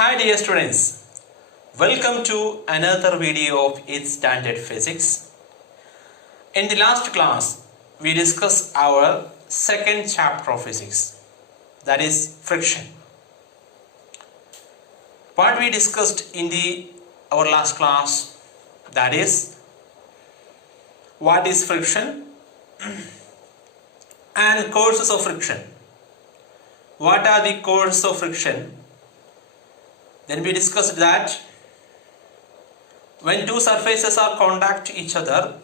Hi dear students, welcome to another video of VIII Standard Physics. In the last class, we discussed our second chapter of physics, that is friction. What we discussed in our last class, that is what is friction and causes of friction. What are the causes of friction? Then we discussed that when two surfaces are contact to each other,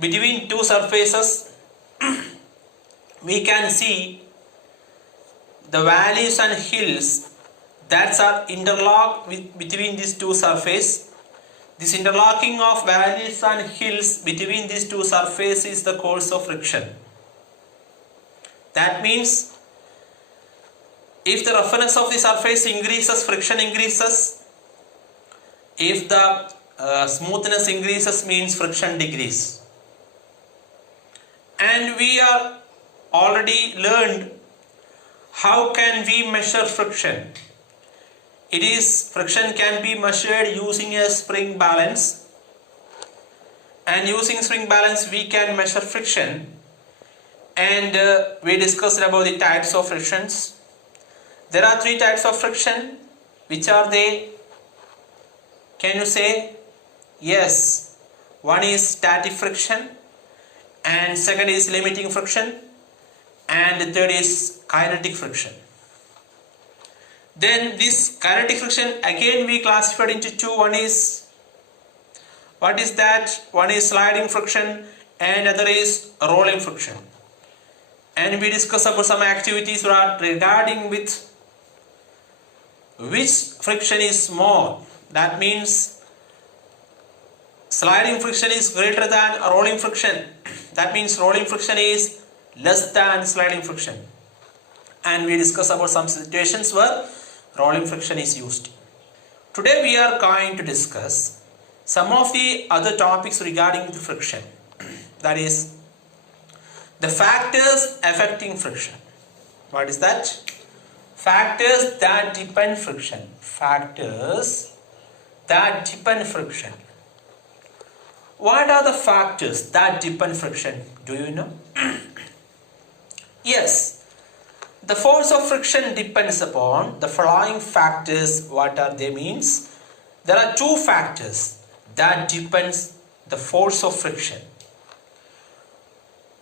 between two surfaces we can see the valleys and hills that are interlocked between these two surfaces. This interlocking of valleys and hills between these two surfaces is the cause of friction. That means if the roughness of the surface increases, friction increases. If the smoothness increases, means friction decreases. And we are already learned how can we measure friction. Friction can be measured using a spring balance, and using spring balance we can measure friction. And we discussed about the types of frictions. There are three types of friction. Which are they? Can you say? Yes. One is static friction, and second is limiting friction, and the third is kinetic friction. Then this kinetic friction again we classified into two. One is, what is that? One is sliding friction and other is rolling friction. And we discussed about some activities regarding with which friction is more. That means sliding friction is greater than rolling friction. That means rolling friction is less than sliding friction. And we discuss about some situations where rolling friction is used. Today we are going to discuss some of the other topics regarding the friction. That is the factors affecting friction. What is that? Factors that depend friction. Factors that depend friction. What are the factors that depend friction? Do you know? Yes. The force of friction depends upon the following factors. What are they means? There are two factors that depends the force of friction.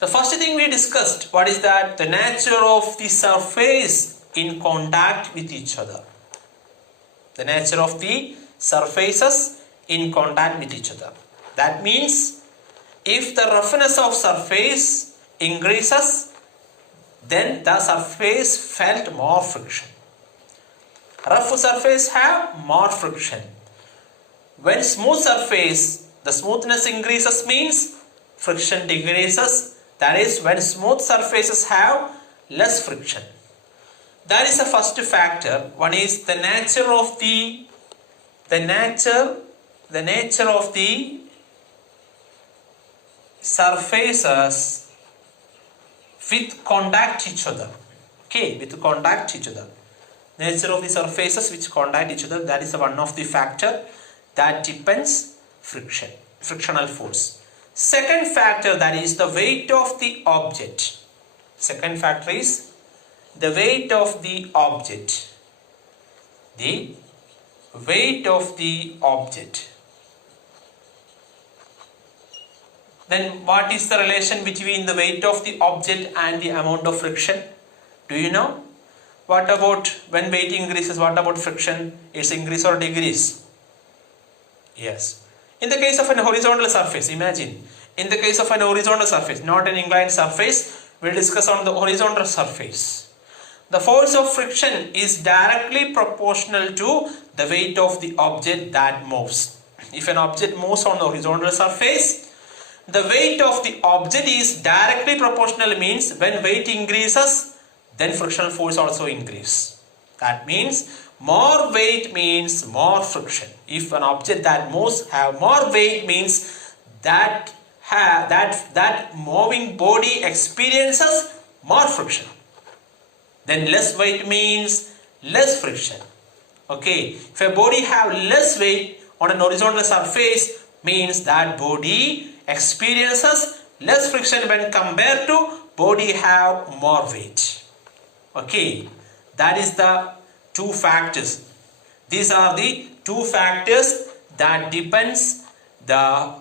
The first thing we discussed, what is that? The nature of the surface in contact with each other. The nature of the surfaces in contact with each other. That means if the roughness of surface increases, then the surface felt more friction. Rough surface have more friction. When smooth surface, the smoothness increases means friction decreases. That is, when smooth surfaces have less friction. That is the first factor. One is the nature of the surfaces with contact each other. Okay, with contact each other. Nature of the surfaces which contact each other, that is one of the factor that depends friction, frictional force. Second factor, that is the weight of the object. Second factor is the weight of the object. The weight of the object. Then what is the relation between the weight of the object and the amount of friction? Do you know? What about when weight increases? What about friction? It's increase or decrease? Yes. In the case of an horizontal surface, imagine. In the case of an horizontal surface, not an inclined surface, we'll discuss on the horizontal surface. The force of friction is directly proportional to the weight of the object that moves. If an object moves on the horizontal surface, the weight of the object is directly proportional, means when weight increases, then frictional force also increases. That means more weight means more friction. If an object that moves have more weight, means that moving body experiences more friction. Then less weight means less friction. Okay, if a body have less weight on an horizontal surface, means that body experiences less friction when compared to body have more weight. Okay, that is the two factors. These are the two factors that depends the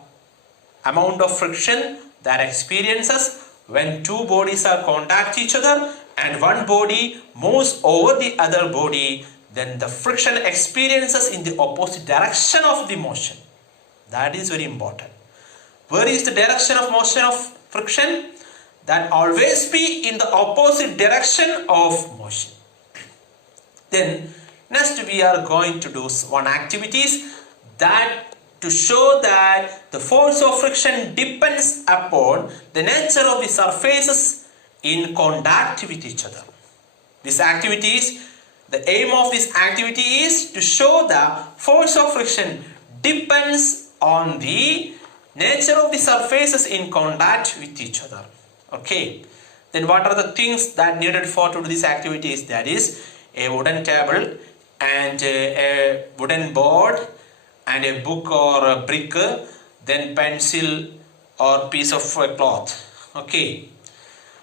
amount of friction that experiences when two bodies are contact each other and one body moves over the other body, then the friction experiences in the opposite direction of the motion. That is very important. Where is the direction of motion of friction? That always be in the opposite direction of motion. Then next we are going to do one activities that to show that the force of friction depends upon the nature of the surfaces in contact with each other. This activity the aim of this activity is to show the force of friction depends on the nature of the surfaces in contact with each other. Okay. Then what are the things that needed for to do this activities? That is a wooden table and a wooden board and a book or a brick, then pencil or piece of cloth. Okay.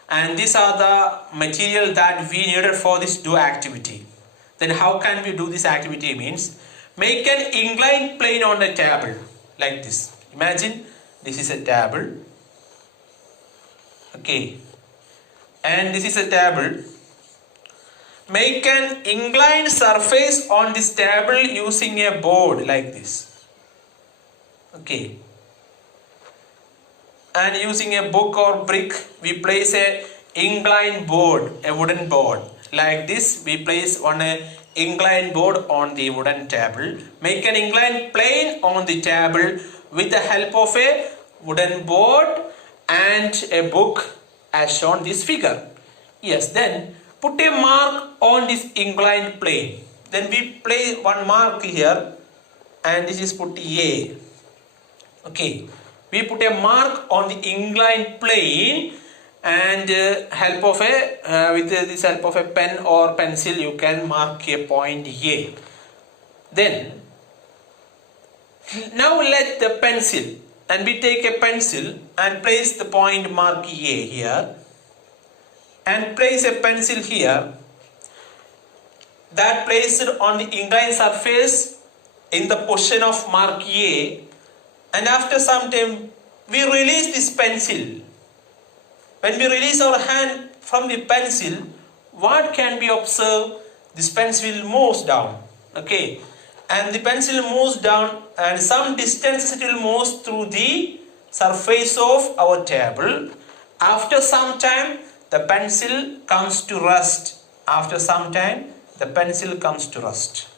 And these are the material that we needed for this do activity. Then how can we do this activity? Means make an inclined plane on the table like this. Imagine this is a table. Okay. And this is a table. Make an inclined surface on this table using a board like this. Okay. And using a book or brick, we place a inclined board, a wooden board. Like this, we place on a inclined board on the wooden table. Make an inclined plane on the table with the help of a wooden board and a book as shown this figure. Yes, then put a mark on this inclined plane. Then we place one mark here and this is put A. Okay, we put a mark on the inclined plane and help of a with this help of a pen or pencil you can mark a point A. Then now let the pencil and we take a pencil and place the point mark A here and place a pencil here that placed on the inclined surface in the position of mark A, and after some time we release this pencil. When we release our hand from the pencil, what can be observed? This pencil moves down. Okay, and the pencil moves down and some distance it will move through the surface of our table. After some time the pencil comes to rest. After some time the pencil comes to rest.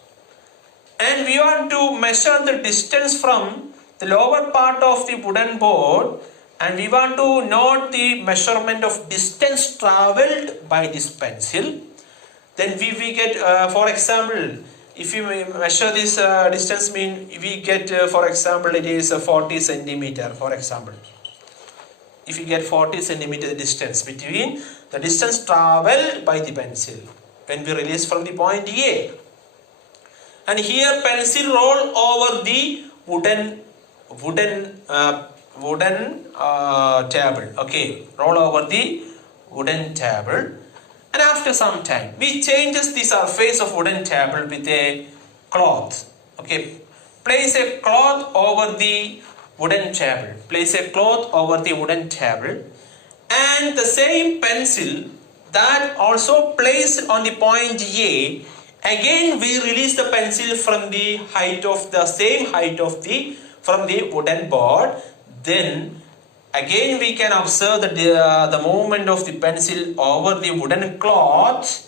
And we want to measure the distance from the lower part of the wooden board, and we want to note the measurement of distance travelled by this pencil. Then we get for example, if you measure this distance, mean we get for example it is 40 centimeter for example. If you get 40 centimeter distance between the distance travelled by the pencil when we release from the point A, and here pencil roll over the wooden table. Okay, roll over the wooden table, and after some time we changes the surface of wooden table with a cloth. Okay, place a cloth over the wooden table. Place a cloth over the wooden table, and the same pencil that also placed on the point A. Again we release the pencil from the height of the same height of the from the wooden board. Then again we can observe the movement of the pencil over the wooden cloth.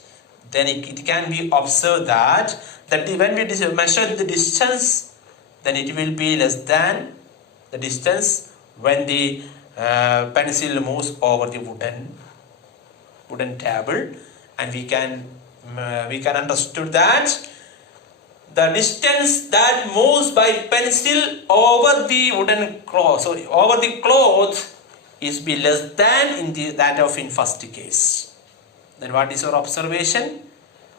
Then it can be observed that when we measure the distance, then it will be less than the distance when the pencil moves over the wooden table, and we can understood that the distance that moves by pencil over the wooden cloth, so over the cloth, is be less than in that of in first case. Then what is your observation?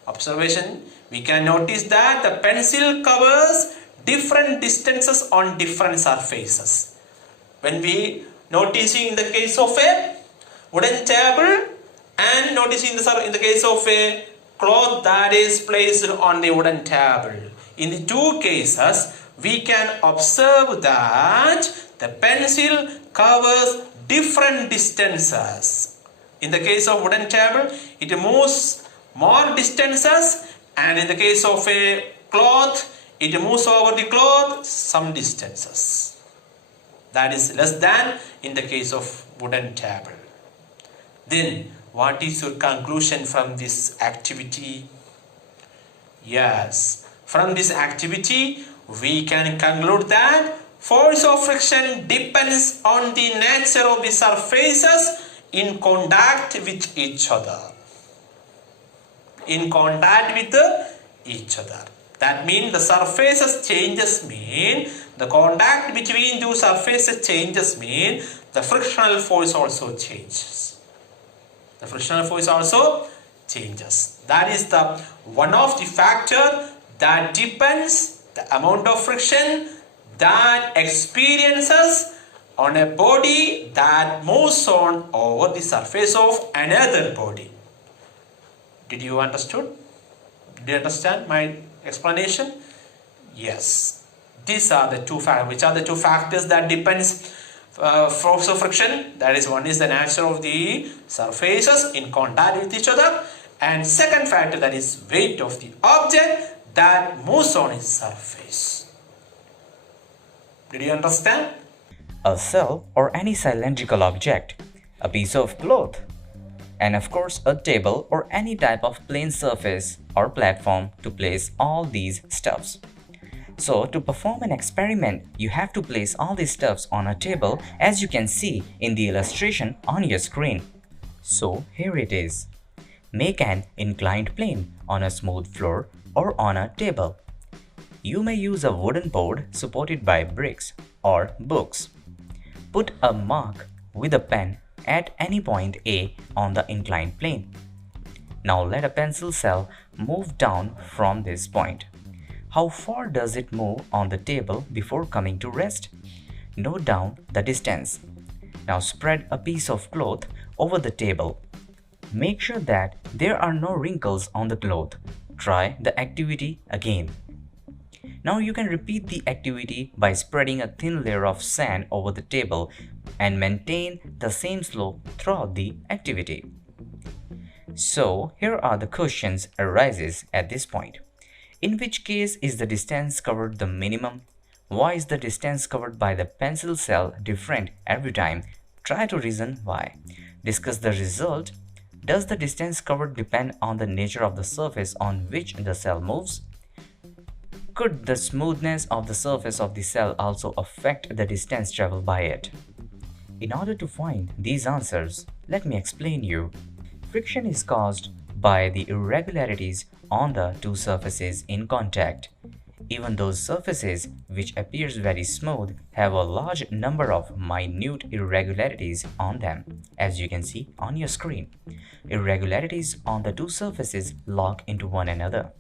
observation, we can notice that the pencil covers different distances on different surfaces. When we noticing in the case of a wooden table and noticing in the case of a cloth that is placed on the wooden table. In the two cases, we can observe that the pencil covers different distances. In the case of wooden table, it moves more distances, and in the case of a cloth, it moves over the cloth some distances. That is less than in the case of wooden table. Then, what is your conclusion from this activity? Yes, from this activity, we can conclude that force of friction depends on the nature of the surfaces in contact with each other. In contact with each other. That means the surfaces changes mean the contact between two surfaces changes mean the frictional force also changes. The frictional force also changes. That is the one of the factor that depends the amount of friction that experiences on a body that moves on over the surface of another body. Did you understood? Did you understand my explanation? Yes. These are the two factors. Which are the two factors that depends force of friction? That is, one is the nature of the surfaces in contact with each other, and second factor, that is weight of the object that moves on its surface. Did you understand? A cell or any cylindrical object, a piece of cloth, and of course a table or any type of plane surface or platform to place all these stuffs. So to perform an experiment, you have to place all these stuffs on a table, as you can see in the illustration on your screen. So here it is. Make an inclined plane on a smooth floor or on a table. You may use a wooden board supported by bricks or books. Put a mark with a pen at any point A on the inclined plane. Now let a pencil cell move down from this point. How far does it move on the table before coming to rest? Note down the distance. Now spread a piece of cloth over the table. Make sure that there are no wrinkles on the cloth. Try the activity again. Now you can repeat the activity by spreading a thin layer of sand over the table and maintain the same slope throughout the activity. So here are the questions arises at this point. In which case is the distance covered the minimum? Why is the distance covered by the pencil cell different every time? Try to reason why. Discuss the result. Does the distance covered depend on the nature of the surface on which the cell moves? Could the smoothness of the surface of the cell also affect the distance traveled by it? In order to find these answers, let me explain you. Friction is caused by the irregularities on the two surfaces in contact. Even those surfaces which appears very smooth have a large number of minute irregularities on them, as you can see on your screen. Irregularities on the two surfaces lock into one another.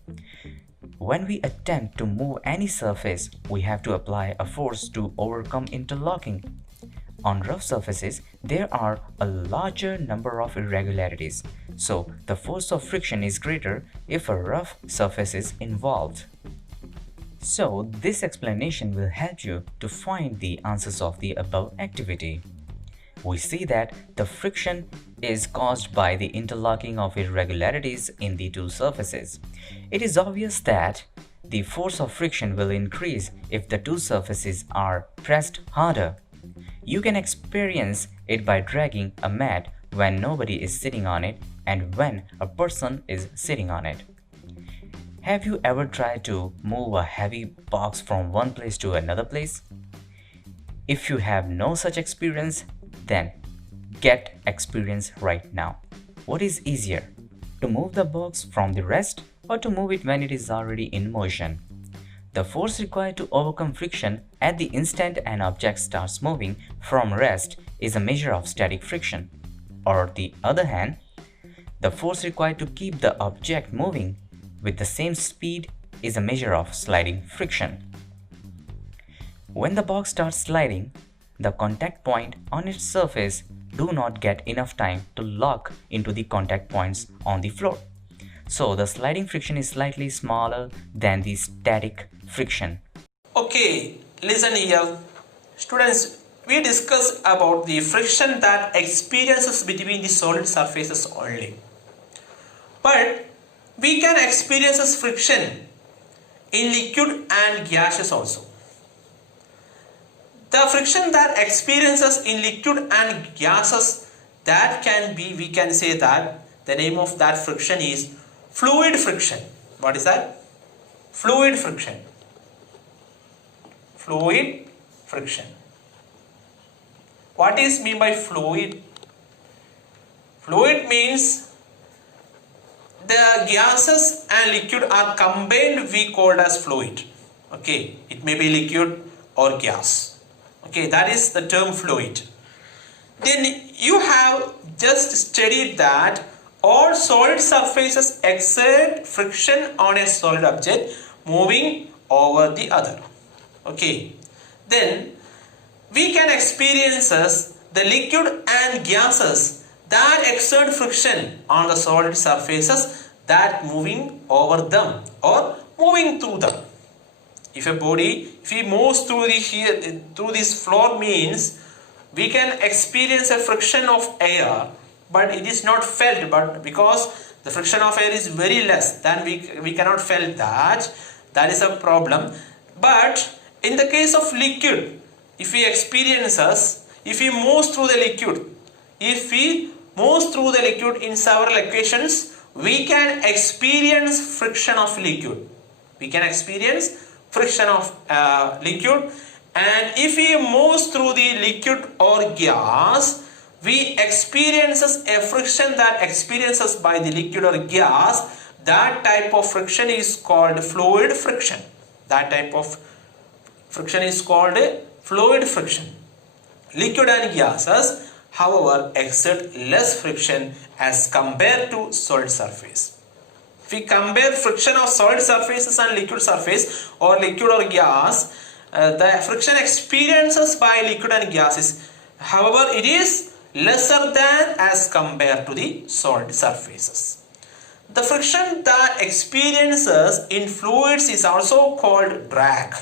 When we attempt to move any surface, we have to apply a force to overcome interlocking. On rough surfaces, there are a larger number of irregularities, so the force of friction is greater if a rough surface is involved. So this explanation will help you to find the answers of the above activity. We see that the friction is caused by the interlocking of irregularities in the two surfaces. It is obvious that the force of friction will increase if the two surfaces are pressed harder. You can experience it by dragging a mat when nobody is sitting on it and when a person is sitting on it. Have you ever tried to move a heavy box from one place to another place? If you have no such experience, then get experience right now. What is easier, to move the box from the rest or to move it when it is already in motion? The force required to overcome friction at the instant an object starts moving from rest is a measure of static friction. Or on the other hand, the force required to keep the object moving with the same speed is a measure of sliding friction. When the box starts sliding, the contact point on its surface do not get enough time to lock into the contact points on the floor. So the sliding friction is slightly smaller than the static friction. Okay, listen here. Students, we discussed about the friction that experiences between the solid surfaces only. But we can experience friction in liquid and gases also. The friction that experiences in liquid and gases, that can be, we can say that the name of that friction is fluid friction. What is that? Fluid friction. Fluid friction. What is mean by fluid? Fluid means the gases and liquid are combined, we called as fluid. Okay, it may be liquid or gas. Okay, that is the term fluid. Then you have just studied that all solid surfaces exert friction on a solid object moving over the other. Okay, then we can experience the liquid and gases that exert friction on the solid surfaces that moving over them or moving through them. If a body, if he moves through this floor, means we can experience a friction of air, but it is not felt. But because the friction of air is very less, then we cannot feel that. That is a problem. But in the case of liquid, if we moves through the liquid, in several locations, we can experience friction of liquid. We can experience friction of liquid, and if we moves through the liquid or gas, we experiences a friction that experiences by the liquid or gas. That type of friction is called fluid friction. That type of friction is called fluid friction. Liquid and gases, however, exert less friction as compared to solid surface. If we compare friction of solid surfaces and liquid surface or liquid or gas, the friction experiences by liquid and gases, however, it is lesser than as compared to the solid surfaces. The friction that experiences in fluids is also called drag.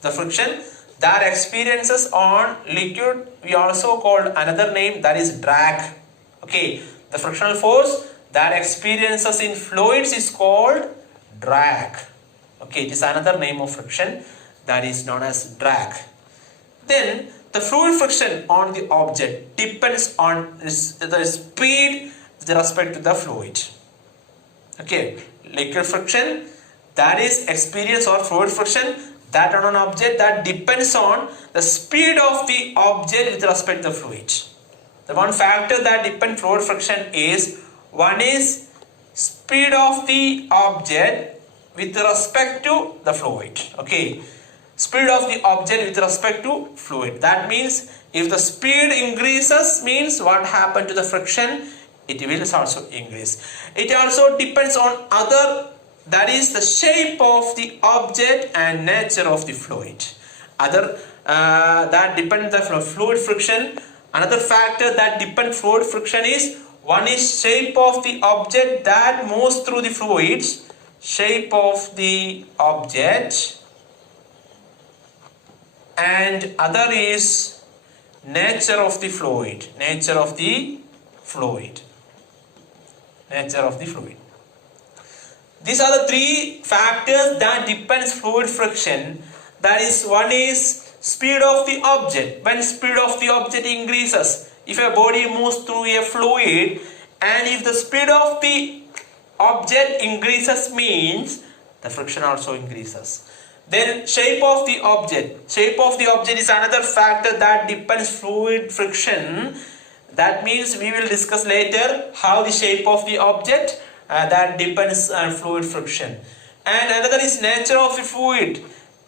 The friction that experiences on liquid, we also called another name, that is drag. Okay, the frictional force that experiences in fluids is called drag. Okay, it is another name of friction, that is known as drag. Then the fluid friction on the object depends on the speed with respect to the fluid. Okay, liquid friction, that is experience or fluid friction that on an object, that depends on the speed of the object with respect to the fluid. The one factor that depends fluid friction is, one is speed of the object with respect to the fluid. Okay, speed of the object with respect to fluid. That means if the speed increases, means what happened to the friction? It will also increase. It also depends on other, that is the shape of the object and nature of the fluid. Other that depend the fluid friction. Another factor that depend fluid friction is, one is shape of the object that moves through the fluids, shape of the object, and other is nature of the fluid. Nature of the fluid. Nature of the fluid. These are the three factors that depends fluid friction. That is, one is speed of the object. When speed of the object increases, if a body moves through a fluid, and if the speed of the object increases, means the friction also increases. Then shape of the object. Shape of the object is another factor that depends fluid friction. That means we will discuss later how the shape of the object that depends on fluid friction. And another is nature of the fluid.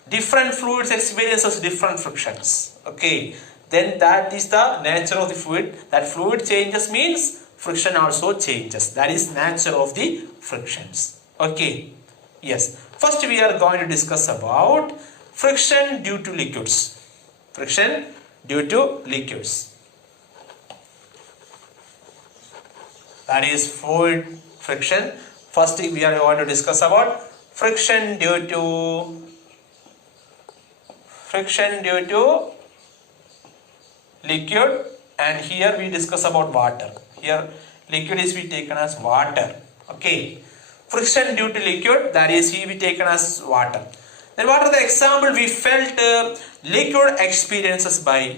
Different fluids experiences different frictions. Okay, then that is the nature of the fluid. That fluid changes means friction also changes. That is nature of the frictions. Okay, yes. First we are going to discuss about friction due to liquids. Friction due to liquids. That is fluid friction. First we are going to discuss about friction due to liquid, and here we discuss about water. Here liquid is be taken as water. Okay. Friction due to liquid, that is he be taken as water. Then what are the example we felt liquid experiences by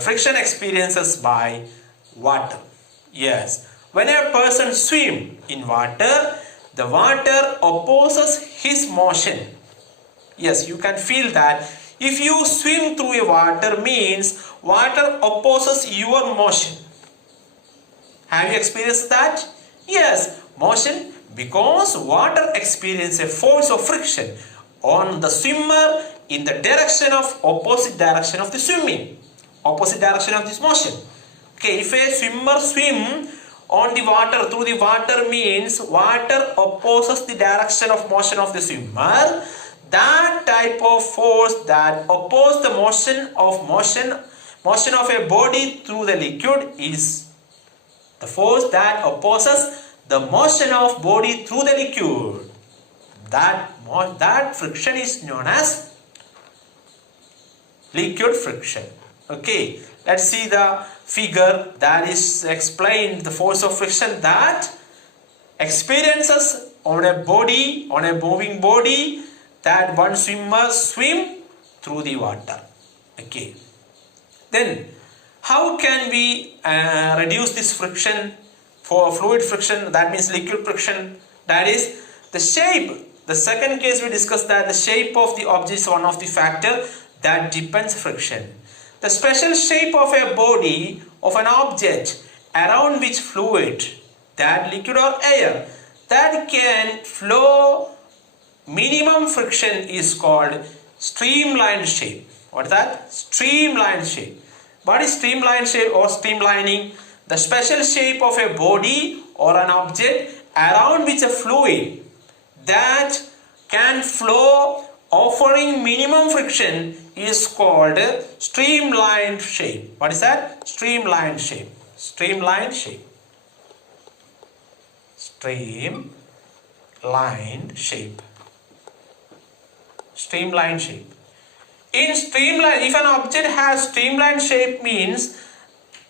friction experiences by water? Yes, when a person swim in water, the water opposes his motion. Yes, you can feel that if you swim through a water means water opposes your motion. Have you experienced that? Yes, motion, because water experiences a force of friction on the swimmer in the direction of opposite direction of the swimming, opposite direction of this motion. Okay, if a swimmer swim on the water, through the water means water opposes the direction of motion of the swimmer. That type of force that opposes the motion of a body through the liquid is the force that opposes the motion of body through the liquid. That friction is known as liquid friction. Okay, let's see the figure that is explained the force of friction that experiences on a body, on a moving body, that one swimmer swim through the water. Okay, then how can we reduce this friction for fluid friction, that means liquid friction? That is the shape. The second case we discussed that the shape of the object is one of the factor that depends friction. The special shape of a body of an object around which fluid, that liquid or air, that can flow minimum friction is called streamlined shape. What is that? Streamlined shape. What is streamlined shape or streamlining? The special shape of a body or an object around which a fluid that can flow offering minimum friction is called streamlined shape. What is that? Streamlined shape. Streamlined shape. Streamlined shape. Streamlined shape. In streamline, if an object has streamlined shape means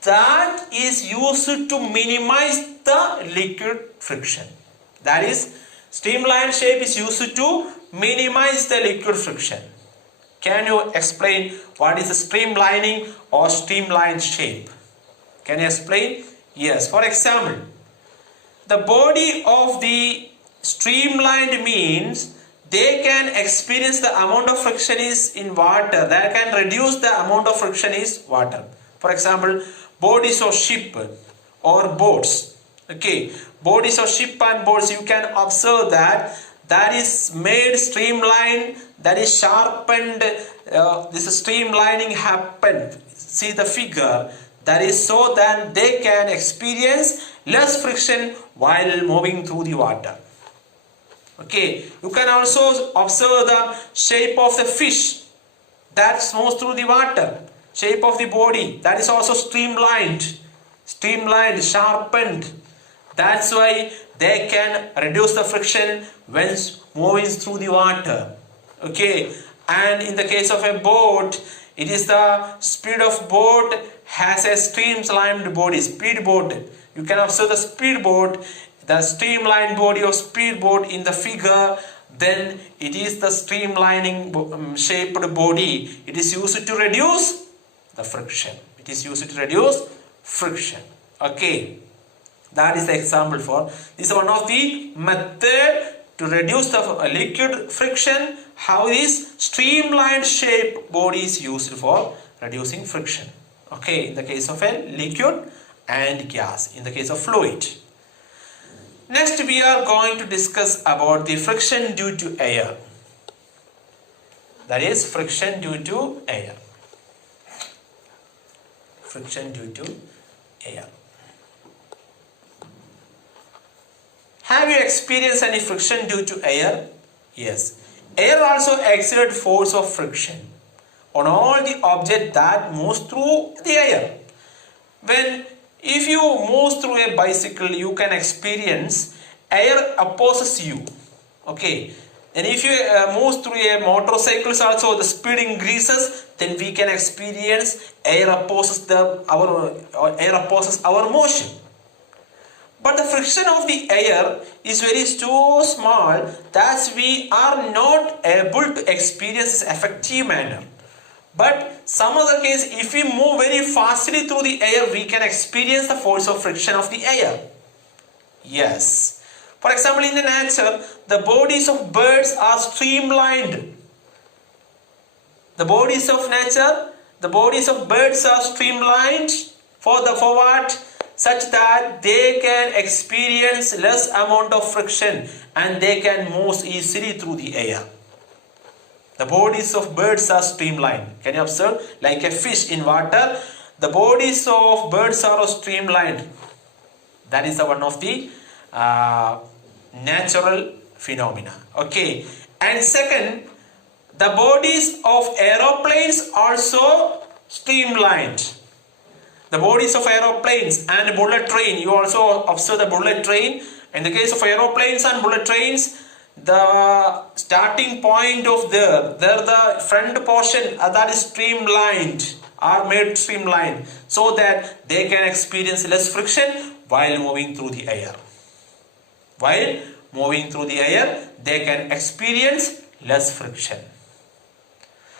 that is used to minimize the liquid friction. That is, streamlined shape is used to minimize the liquid friction. Can you explain what is the streamlining or streamlined shape? Can you explain? Yes. For example, the body of the streamlined means they can experience the amount of friction is in water. They can reduce the amount of friction is water. For example, bodies of ship or boats. Okay, bodies of ship and boats, you can observe that is made streamlined, that is sharpened. This streamlining happened. See the figure. That is so that they can experience less friction while moving through the water. Okay, you can also observe the shape of the fish that moves through the water. Shape of the body, that is also streamlined, sharpened. That's why they can reduce the friction when moving through the water. Okay, and in the case of a boat, it is the speed of boat has a streamlined body, speedboat. You can observe the speedboat, the streamlined body of speedboat in the figure. Then it is the streamlining shaped body. It is used to reduce the friction. It is used to reduce friction. Okay, that is the example for this is one of the method to reduce the liquid friction. How this streamlined shape body is used for reducing friction. Okay, in the case of a liquid and gas, in the case of fluid. Next we are going to discuss about the friction due to air. That is friction due to air. Friction due to air. Have you experienced any friction due to air? Yes. Air also exerts force of friction on all the object that moves through the air. If you move through a bicycle, you can experience air opposes you. Okay. And if you move through a motorcycle, also the speed increases, then we can experience air opposes our motion. But the friction of the air is very so small that we are not able to experience this effective manner. But some other case, if we move very fastly through the air, we can experience the force of friction of the air. Yes. For example, in the nature, the bodies of birds are streamlined. The bodies of nature, the bodies of birds are streamlined for what? Such that they can experience less amount of friction and they can move easily through the air. The bodies of birds are streamlined. Can you observe? Like a fish in water, the bodies of birds are streamlined. That is one of the natural phenomena. Okay. And second, the bodies of aeroplanes also streamlined. The bodies of aeroplanes and bullet train, you also observe the bullet train. In the case of aeroplanes and bullet trains, the starting point of the front portion that is streamlined are made streamlined so that they can experience less friction while moving through the air. While moving through the air, they can experience less friction.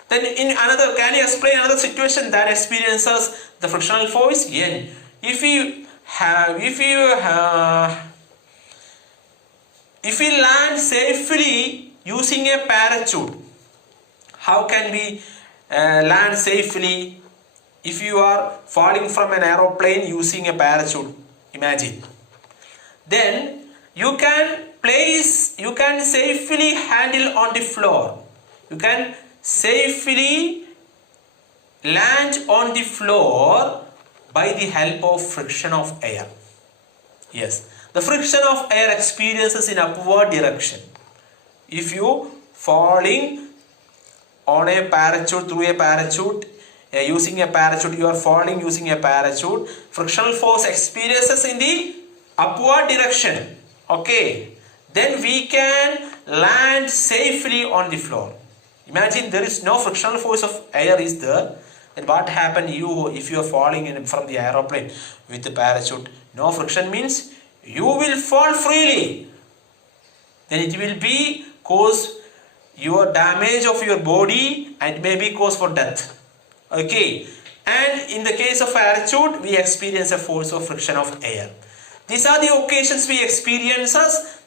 Then can you explain another situation that experiences the frictional force? Yeah. If we land safely using a parachute, how can we land safely if you are falling from an aeroplane using a parachute? Imagine. Then you can safely handle on the floor. You can safely land on the floor by the help of friction of air. Yes, the friction of air experiences in upward direction. If you falling on a parachute through a parachute, using a parachute, you are falling using a parachute, frictional force experiences in the upward direction. Okay, then we can land safely on the floor. Imagine there is no frictional force of air is there. Then what happen if you are falling from the aeroplane with the parachute? No friction means you will fall freely. Then it will be cause your damage of your body and maybe cause for death. Okay. And in the case of parachute, we experience a force of friction of air. These are the occasions we experience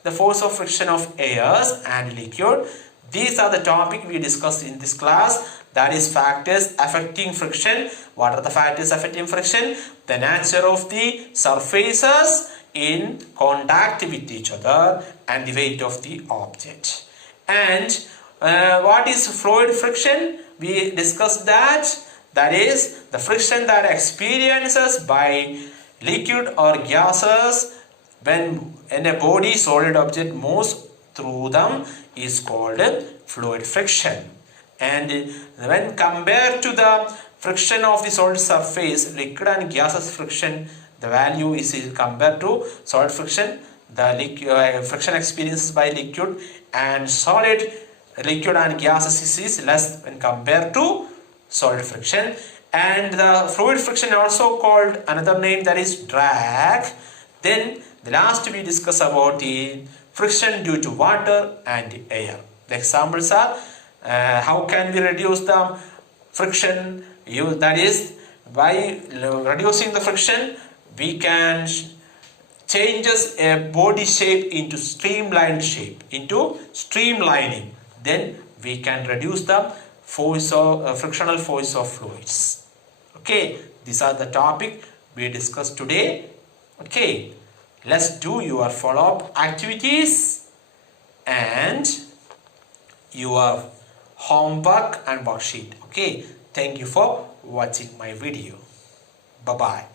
the force of friction of airs and liquid. These are the topic we discussed in this class. That is factors affecting friction. What are the factors affecting friction? The nature of the surfaces in contact with each other and the weight of the object. And what is fluid friction? We discussed that. That is the friction that experiences by liquid or gases when in a body solid object moves through them is called fluid friction. And when compared to the friction of the solid surface, liquid and gaseous friction, the value is compared to solid friction, the friction experienced by liquid and solid, liquid and gaseous is less when compared to solid friction. And the fluid friction also called another name, that is drag. Then the last we discuss about the friction due to water and air. The examples are how can we reduce the friction? That is, by reducing the friction, we can changes a body shape into streamlined shape, into streamlining. Then we can reduce the force of frictional force of fluids. Okay, these are the topic we discussed today. Okay, let's do your follow-up activities and your homework and worksheet. Okay, thank you for watching my video. Bye bye.